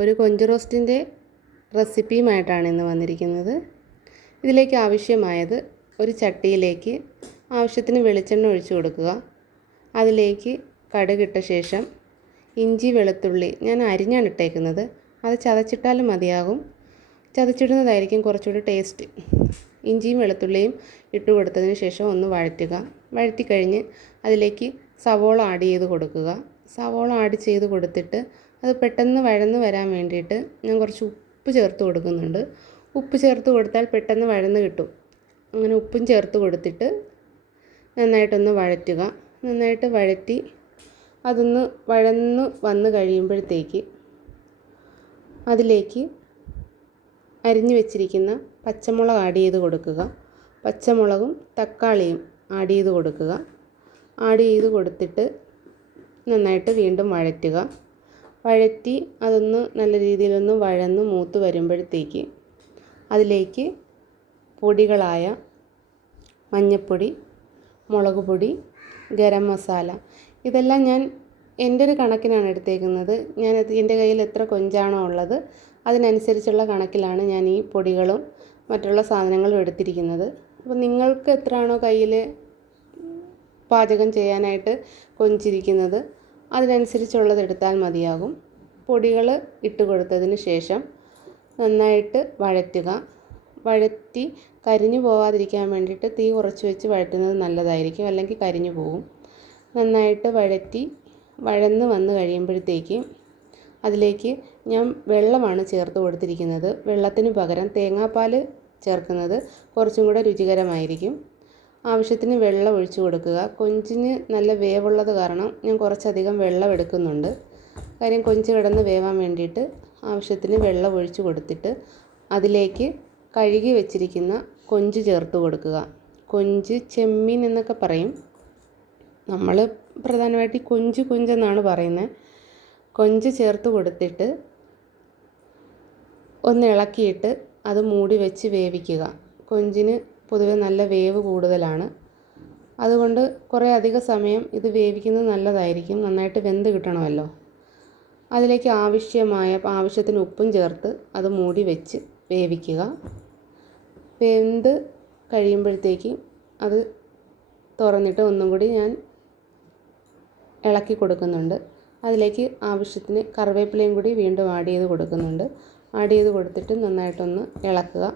ഒരു കൊഞ്ച് റോസ്റ്റിൻ്റെ റെസിപ്പിയുമായിട്ടാണ് ഇന്ന് വന്നിരിക്കുന്നത്. ഇതിലേക്ക് ആവശ്യമായത് ഒരു ചട്ടിയിലേക്ക് ആവശ്യത്തിന് വെളിച്ചെണ്ണ ഒഴിച്ചു കൊടുക്കുക. അതിലേക്ക് കടുകിട്ട ശേഷം ഇഞ്ചി വെളുത്തുള്ളി ഞാൻ അരിഞ്ഞാണ് ഇട്ടേക്കുന്നത്. അത് ചതച്ചിട്ടാലും മതിയാകും, ചതച്ചിടുന്നതായിരിക്കും കുറച്ചുകൂടി ടേസ്റ്റ്. ഇഞ്ചിയും വെളുത്തുള്ളിയും ഇട്ട് കൊടുത്തതിന് ശേഷം ഒന്ന് വഴറ്റുക. വഴറ്റിക്കഴിഞ്ഞ് അതിലേക്ക് സവോള ആഡ് ചെയ്ത് കൊടുക്കുക. സവോള ആഡ് ചെയ്ത് കൊടുത്തിട്ട് അത് പെട്ടെന്ന് വഴന്ന് വരാൻ വേണ്ടിയിട്ട് ഞാൻ കുറച്ച് ഉപ്പ് ചേർത്ത് കൊടുക്കുന്നുണ്ട്. ഉപ്പ് ചേർത്ത് കൊടുത്താൽ പെട്ടെന്ന് വഴന്ന് കിട്ടും. അങ്ങനെ ഉപ്പും ചേർത്ത് കൊടുത്തിട്ട് നന്നായിട്ടൊന്ന് വഴറ്റുക. നന്നായിട്ട് വഴറ്റി അതൊന്ന് വഴന്ന് വന്ന് കഴിയുമ്പോഴത്തേക്ക് അതിലേക്ക് അരിഞ്ഞു വെച്ചിരിക്കുന്ന പച്ചമുളക് ആഡ് ചെയ്ത് കൊടുക്കുക. പച്ചമുളകും തക്കാളിയും ആഡ് ചെയ്ത് കൊടുക്കുക. ആഡ് ചെയ്ത് കൊടുത്തിട്ട് നന്നായിട്ട് വീണ്ടും വഴറ്റുക. വഴറ്റി അതൊന്ന് നല്ല രീതിയിലൊന്ന് വഴന്ന് മൂത്ത് വരുമ്പോഴത്തേക്ക് അതിലേക്ക് പൊടികളായ മഞ്ഞൾപ്പൊടി, മുളക് പൊടി, ഗരം മസാല ഇതെല്ലാം ഞാൻ എൻ്റെ ഒരു കണക്കിനാണ് എടുത്തേക്കുന്നത്. എൻ്റെ കയ്യിൽ എത്ര കൊഞ്ചാണോ ഉള്ളത് അതിനനുസരിച്ചുള്ള കണക്കിലാണ് ഞാൻ ഈ പൊടികളും മറ്റുള്ള സാധനങ്ങളും എടുത്തിരിക്കുന്നത്. അപ്പോൾ നിങ്ങൾക്ക് എത്രയാണോ കയ്യിൽ പാചകം ചെയ്യാനായിട്ട് കൊഞ്ചിരിക്കുന്നത് അതിനനുസരിച്ചുള്ളത് എടുത്താൽ മതിയാകും. പൊടികൾ ഇട്ട് കൊടുത്തതിന് ശേഷം നന്നായിട്ട് വഴറ്റുക. വഴറ്റി കരിഞ്ഞു പോകാതിരിക്കാൻ വേണ്ടിയിട്ട് തീ കുറച്ച് വെച്ച് വഴറ്റുന്നത് നല്ലതായിരിക്കും, അല്ലെങ്കിൽ കരിഞ്ഞു പോകും. നന്നായിട്ട് വഴറ്റി വഴന്ന് വന്ന് കഴിയുമ്പോഴത്തേക്ക് അതിലേക്ക് ഞാൻ വെള്ളമാണ് ചേർത്ത് കൊടുത്തിരിക്കുന്നത്. വെള്ളത്തിന് പകരം തേങ്ങാപ്പാൽ ചേർക്കുന്നത് കുറച്ചും കൂടെ രുചികരമായിരിക്കും. ആവശ്യത്തിന് വെള്ളം ഒഴിച്ചു കൊടുക്കുക. കൊഞ്ചിന് നല്ല വേവുള്ളത് കാരണം ഞാൻ കുറച്ചധികം വെള്ളം എടുക്കുന്നുണ്ട്. കാര്യം കൊഞ്ച് കിടന്ന് വേവാൻ വേണ്ടിയിട്ട് ആവശ്യത്തിന് വെള്ളം ഒഴിച്ചു കൊടുത്തിട്ട് അതിലേക്ക് കഴുകി വെച്ചിരിക്കുന്ന കൊഞ്ച് ചേർത്ത് കൊടുക്കുക. കൊഞ്ച് ചെമ്മീൻ എന്നൊക്കെ പറയും. നമ്മൾ പ്രധാനമായിട്ട് കൊഞ്ചെന്നാണ് പറയുന്നത്. കൊഞ്ച് ചേർത്ത് കൊടുത്തിട്ട് ഒന്ന് ഇളക്കിയിട്ട് അത് മൂടി വെച്ച് വേവിക്കുക. കൊഞ്ചിന് പൊതുവെ നല്ല വേവ് കൂടുതലാണ്. അതുകൊണ്ട് കുറേ അധിക സമയം ഇത് വേവിക്കുന്നത് നല്ലതായിരിക്കും. നന്നായിട്ട് വെന്ത് കിട്ടണമല്ലോ. അതിലേക്ക് ആവശ്യത്തിന് ഉപ്പും ചേർത്ത് അത് മൂടി വെച്ച് വേവിക്കുക. വെന്ത് കഴിയുമ്പോഴത്തേക്ക് അത് തുറന്നിട്ട് ഒന്നും കൂടി ഞാൻ ഇളക്കി കൊടുക്കുന്നുണ്ട്. അതിലേക്ക് ആവശ്യത്തിന് കറിവേപ്പിലയും കൂടി വീണ്ടും ആഡ് ചെയ്ത് കൊടുക്കുന്നുണ്ട്. ആഡ് ചെയ്ത് കൊടുത്തിട്ട് നന്നായിട്ടൊന്ന് ഇളക്കുക.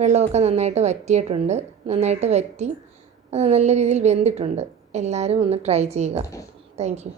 വെള്ളമൊക്കെ നന്നായിട്ട് വറ്റിയിട്ടുണ്ട്. നന്നായിട്ട് വറ്റി അത് നല്ല രീതിയിൽ വെന്തിട്ടുണ്ട്. എല്ലാവരും ഒന്ന് ട്രൈ ചെയ്യുക. Thank you.